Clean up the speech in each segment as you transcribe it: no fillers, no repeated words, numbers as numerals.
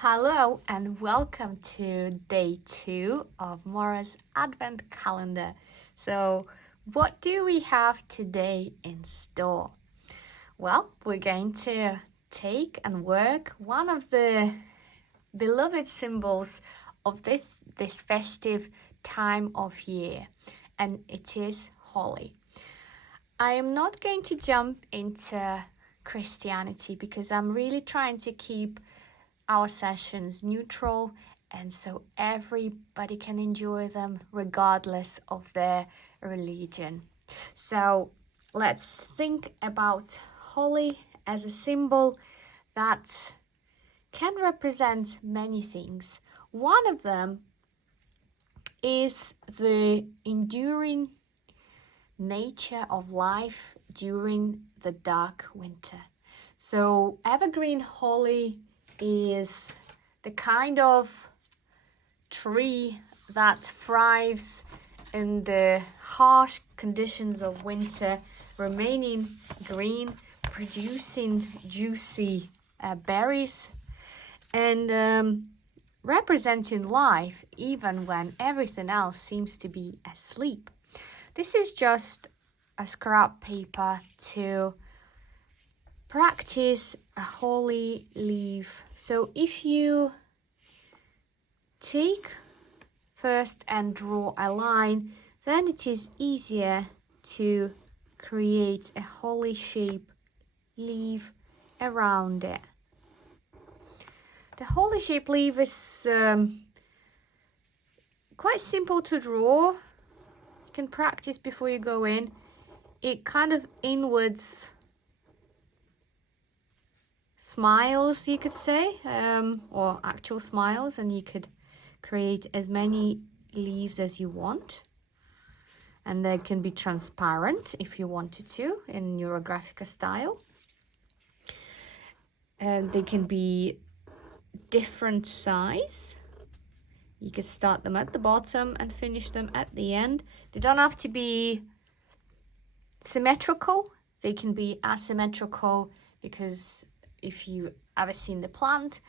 Hello and welcome to day 2 of Maura's Advent Calendar. So, what do we have today in store? Well, we're going to take and work one of the beloved symbols of this festive time of year, and it is holly. I am not going to jump into Christianity because I'm really trying to keep our sessions neutral, and so everybody can enjoy them regardless of their religion. So let's think about holly as a symbol that can represent many things. One of them is the enduring nature of life during the dark winter. So evergreen holly is the kind of tree that thrives in the harsh conditions of winter, remaining green, producing juicy berries, and representing life even when everything else seems to be asleep. This is just a scrap paper to practice a holly leaf. So if you take first and draw a line, then it is easier to create a holly shape leaf around it. The holly shape leaf is quite simple to draw. You can practice before you go in. It kind of inwards smiles, you could say, or actual smiles, and you could create as many leaves as you want, and they can be transparent if you wanted to in Neurographica style, and they can be different size. You could start them at the bottom and finish them at the end. They don't have to be symmetrical, they can be asymmetrical, because if you ever seen the plant,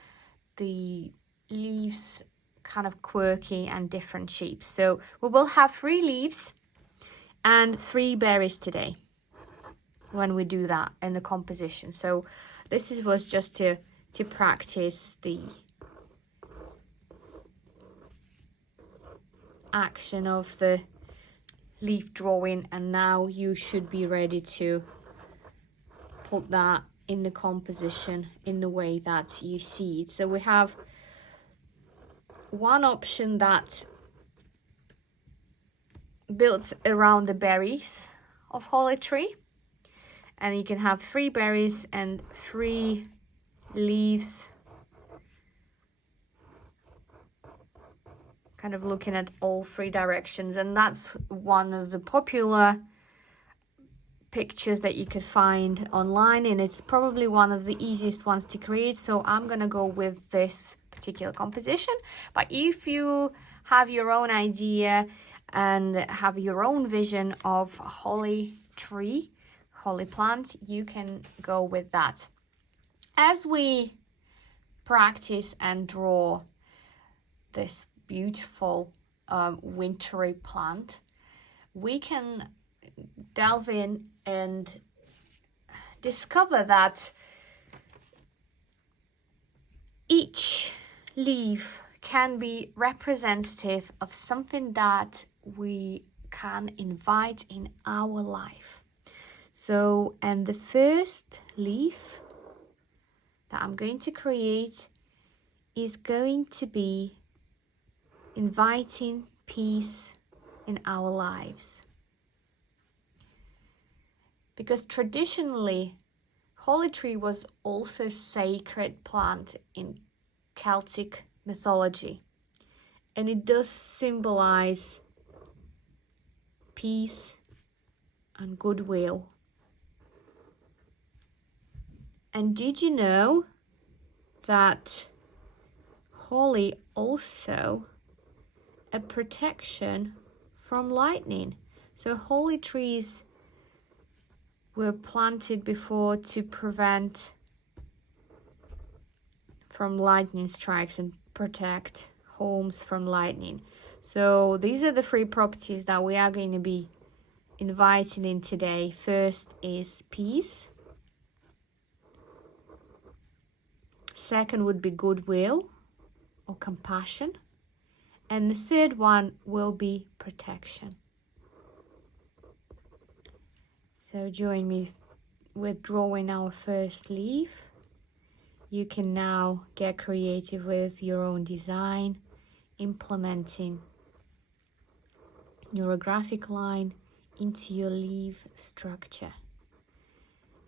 the leaves kind of quirky and different shapes. So we will have 3 leaves and 3 berries today when we do that in the composition. So this was just to practice the action of the leaf drawing, and now you should be ready to put that in the composition in the way that you see it. So we have one option that builds around the berries of holly tree, and you can have 3 berries and 3 leaves, kind of looking at all 3 directions. And that's one of the popular pictures that you could find online, and it's probably one of the easiest ones to create. So I'm gonna go with this particular composition, but if you have your own idea and have your own vision of holly tree, holly plant, you can go with that. As we practice and draw this beautiful wintry plant, we can delve in and discover that each leaf can be representative of something that we can invite in our life. So, and the first leaf that I'm going to create is going to be inviting peace in our lives. Because traditionally, holly tree was also a sacred plant in Celtic mythology, and it does symbolize peace and goodwill. And did you know that holly also a protection from lightning? So holly trees were planted before to prevent from lightning strikes and protect homes from lightning. So these are the 3 properties that we are going to be inviting in today. First is peace. Second would be goodwill or compassion. And the third one will be protection. So join me with drawing our first leaf. You can now get creative with your own design, implementing Neurographic line into your leaf structure.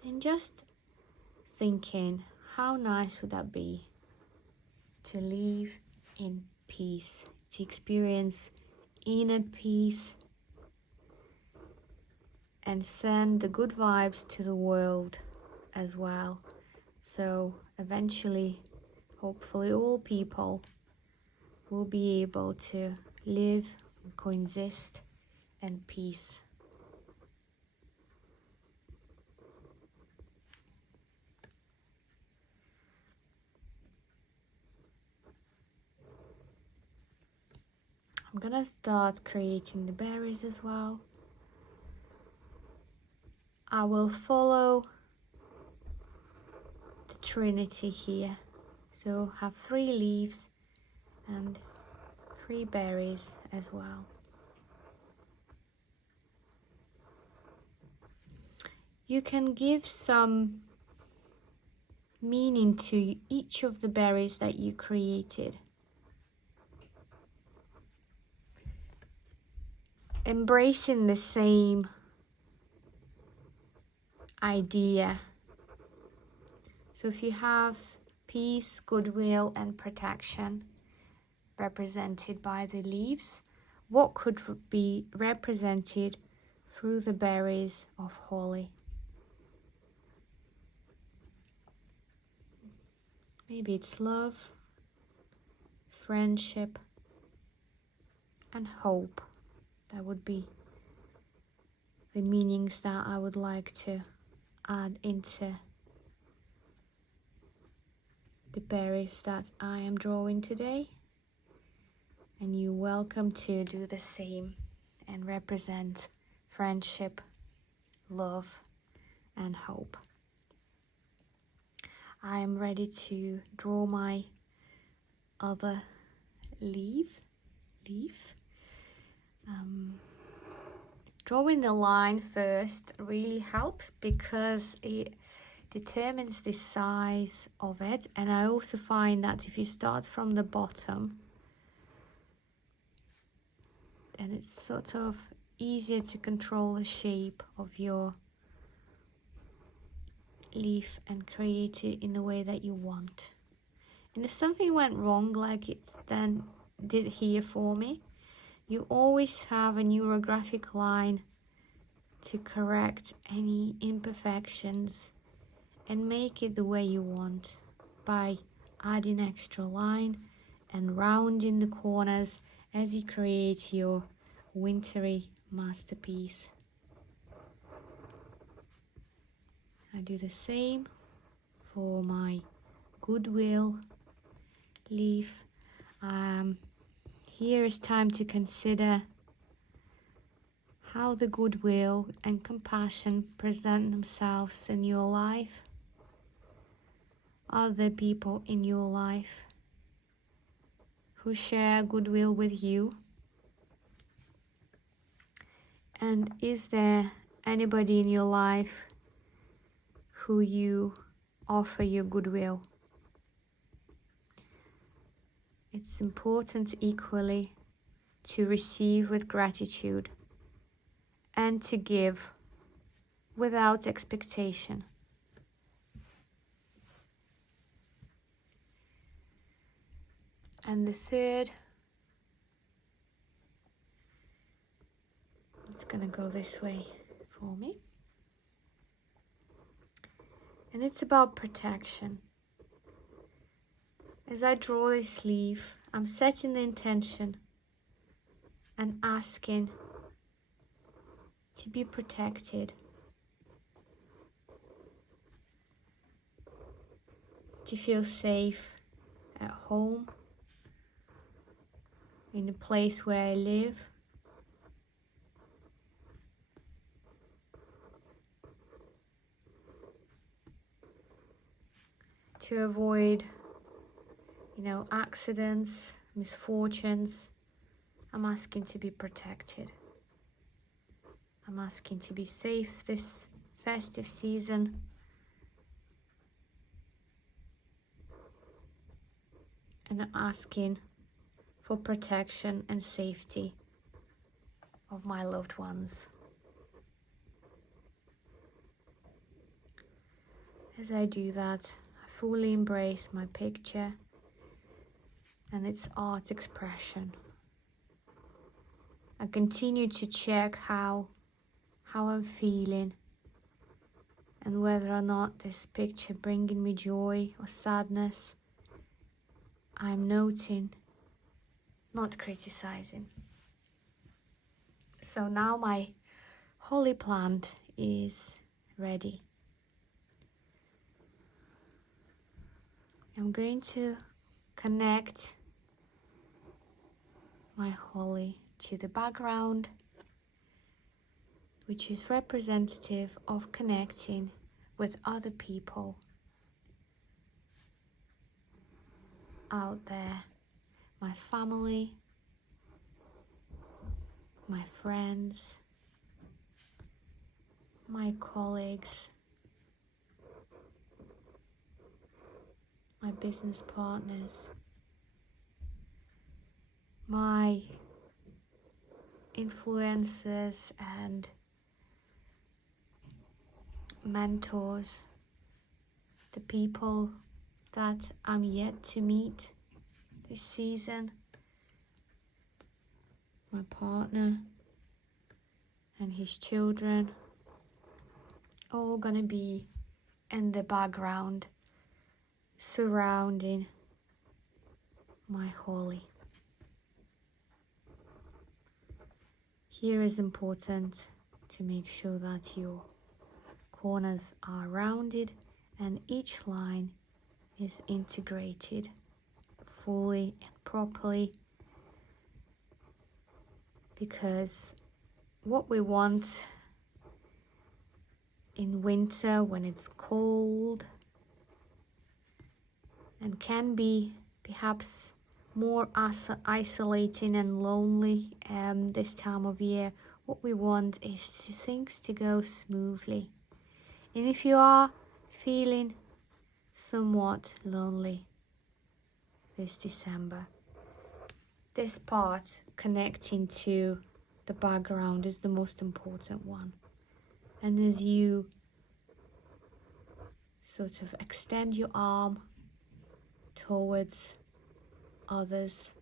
And just thinking, how nice would that be to live in peace, to experience inner peace and send the good vibes to the world as well. So eventually, hopefully all people will be able to live and coexist in peace. I'm gonna start creating the berries as well. I will follow the Trinity here. So have 3 leaves and 3 berries as well. You can give some meaning to each of the berries that you created. Embracing the same idea. So if you have peace, goodwill, and protection represented by the leaves, what could be represented through the berries of holly? Maybe it's love, friendship, and hope. That would be the meanings that I would like to add into the berries that I am drawing today. And you're welcome to do the same and represent friendship, love, and hope. I am ready to draw my other leaf. Drawing the line first really helps because it determines the size of it, and I also find that if you start from the bottom, then it's sort of easier to control the shape of your leaf and create it in the way that you want. And if something went wrong, like it then did here for me, you always have a neurographic line to correct any imperfections and make it the way you want by adding extra line and rounding the corners as you create your wintry masterpiece. I do the same for my goodwill leaf. Here is time to consider how the goodwill and compassion present themselves in your life. Are there people in your life who share goodwill with you? And is there anybody in your life who you offer your goodwill? It's important equally to receive with gratitude and to give without expectation. And the third, it's gonna go this way for me. And it's about protection. As I draw this leaf, I'm setting the intention and asking to be protected, to feel safe at home, in the place where I live. To avoid, accidents, misfortunes, I'm asking to be protected. I'm asking to be safe this festive season. And I'm asking for protection and safety of my loved ones. As I do that, I fully embrace my picture and its art expression. I continue to check how I'm feeling and whether or not this picture bringing me joy or sadness. I'm noting, not criticizing. So now my holy plant is ready. I'm going to connect my holly to the background, which is representative of connecting with other people out there, my family, my friends, my colleagues, my business partners, my influencers and mentors, the people that I'm yet to meet this season, my partner and his children, all gonna be in the background surrounding my holly. Here is important to make sure that your corners are rounded and each line is integrated fully and properly, because what we want in winter, when it's cold and can be perhaps more isolating and lonely this time of year, what we want is things to go smoothly. And if you are feeling somewhat lonely this December, this part connecting to the background is the most important one. And as you sort of extend your arm towards others,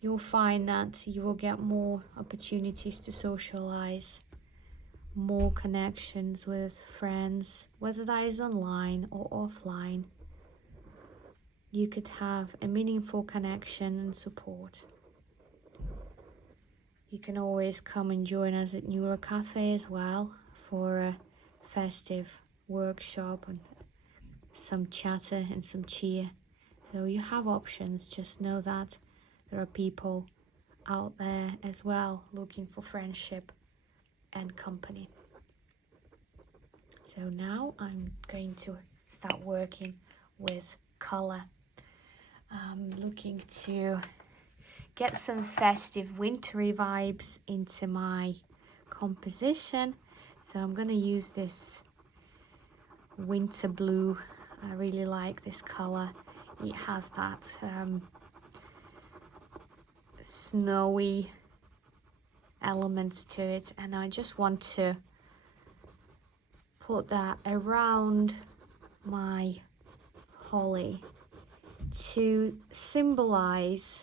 you'll find that you will get more opportunities to socialize, more connections with friends, whether that is online or offline. You could have a meaningful connection and support. You can always come and join us at Neurocafe as well for a festive workshop and some chatter and some cheer. So you have options. Just know that there are people out there as well looking for friendship and company. So now I'm going to start working with color. I'm looking to get some festive wintry vibes into my composition. So I'm going to use this winter blue. I really like this color. It has that snowy element to it, and I just want to put that around my holly to symbolize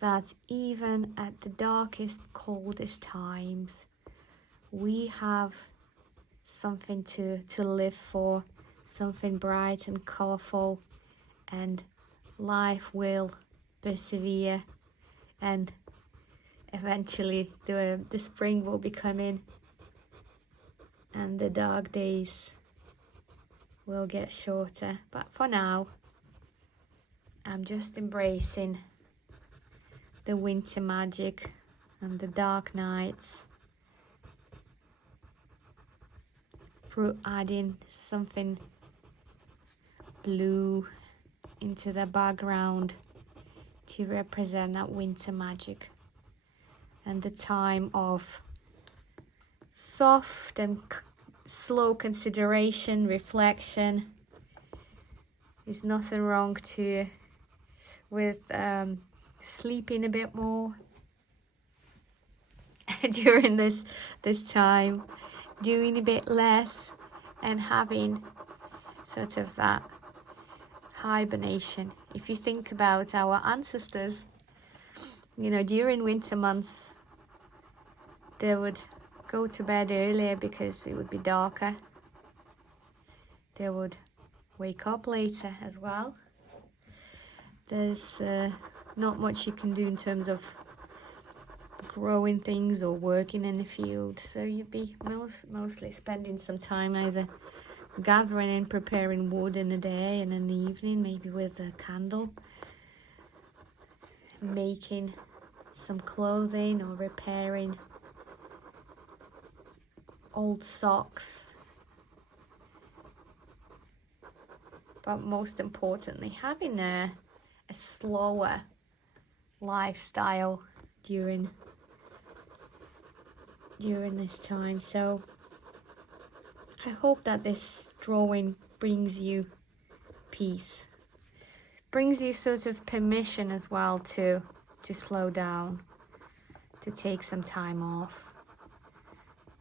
that even at the darkest, coldest times, we have something to live for, something bright and colorful, and life will persevere, and eventually the spring will be coming and the dark days will get shorter. But for now, I'm just embracing the winter magic and the dark nights through adding something blue into the background to represent that winter magic and the time of soft and slow consideration, reflection. There's nothing wrong with sleeping a bit more during this time, doing a bit less, and having sort of that hibernation. If you think about our ancestors, you know, during winter months, they would go to bed earlier because it would be darker. They would wake up later as well. There's not much you can do in terms of growing things or working in the field, so you'd be mostly spending some time either gathering and preparing wood in the day, and in the evening maybe with a candle making some clothing or repairing old socks. But most importantly, having a slower lifestyle during this time. So I hope that this drawing brings you peace, brings you sort of permission as well to slow down, to take some time off,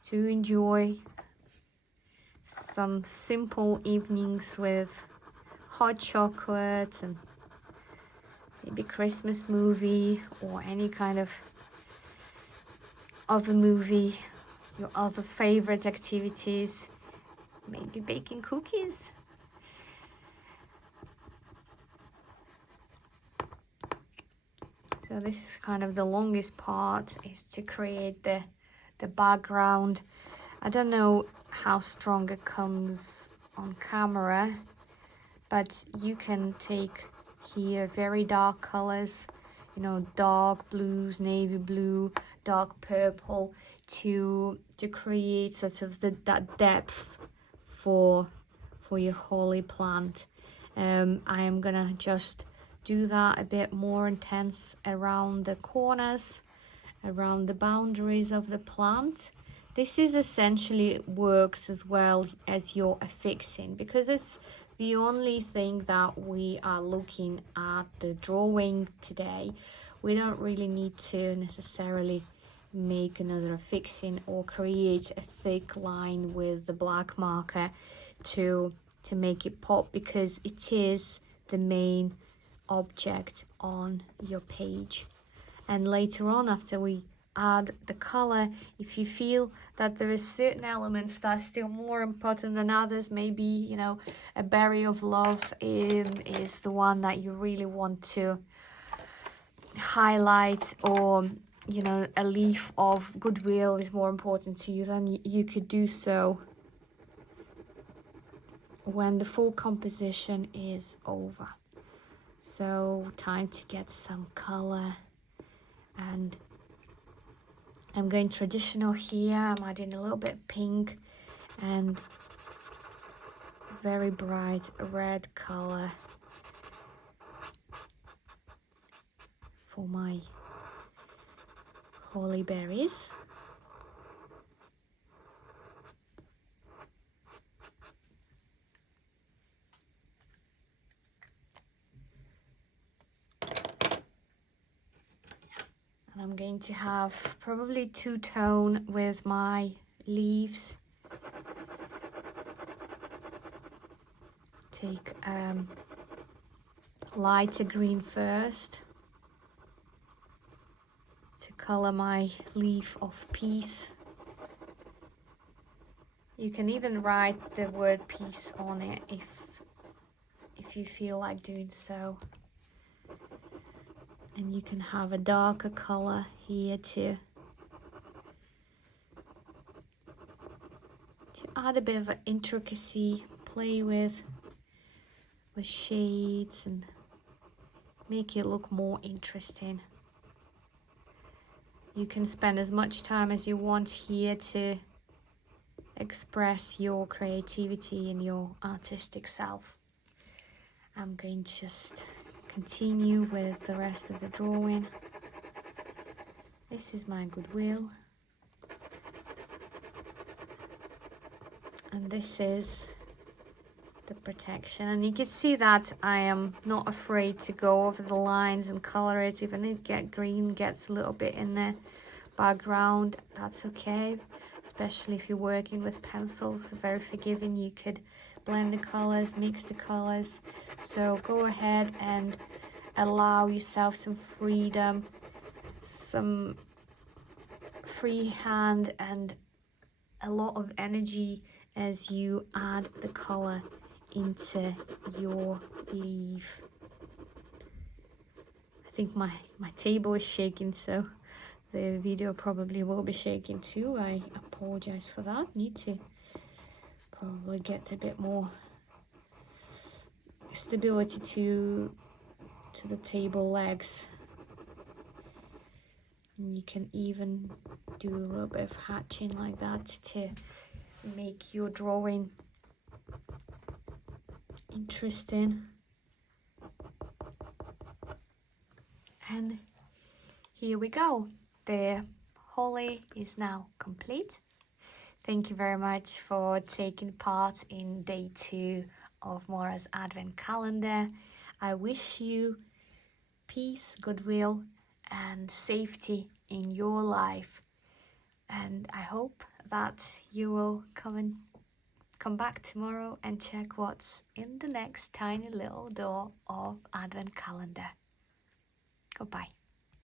to enjoy some simple evenings with hot chocolate and maybe Christmas movie or any kind of other movie, your other favorite activities, maybe baking cookies. So this is kind of the longest part, is to create the background. I don't know how strong it comes on camera, but you can take here very dark colors, you know, dark blues, navy blue, dark purple, to create sort of that depth for your holy plant. I am gonna just do that a bit more intense around the corners, around the boundaries of the plant. This is essentially works as well as your affixing, because it's the only thing that we are looking at the drawing today. We don't really need to necessarily make another affixing or create a thick line with the black marker to make it pop, because it is the main object on your page. And later on, after we add the color, if you feel that there is certain elements that are still more important than others, maybe, you know, a berry of love is the one that you really want to highlight, or, you know, a leaf of goodwill is more important to you, then you could do so when the full composition is over. So time to get some color, and I'm going traditional here. I'm adding a little bit of pink and very bright red color for my holly berries. And I'm going to have probably two-tone with my leaves. Take lighter green first to color my leaf of peace. You can even write the word peace on it if you feel like doing so. And you can have a darker color here to add a bit of an intricacy, play with shades and make it look more interesting. You can spend as much time as you want here to express your creativity and your artistic self. I'm going to just continue with the rest of the drawing. This is my goodwill. And this is the protection. And you can see that I am not afraid to go over the lines and color it. Even if green gets a little bit in the background, that's okay. Especially if you're working with pencils, very forgiving. You could blend the colors, mix the colors. So go ahead and allow yourself some freedom, some free hand, and a lot of energy as you add the color into your leaf. I think my table is shaking, so the video probably will be shaking too. I apologize for that. Need to probably get a bit more stability to the table legs. And you can even do a little bit of hatching like that to make your drawing interesting. And here we go. The holly is now complete. Thank you very much for taking part in day 2 of Maura's Advent Calendar. I wish you peace, goodwill, and safety in your life. And I hope that you will come back tomorrow and check what's in the next tiny little door of Advent Calendar. Goodbye.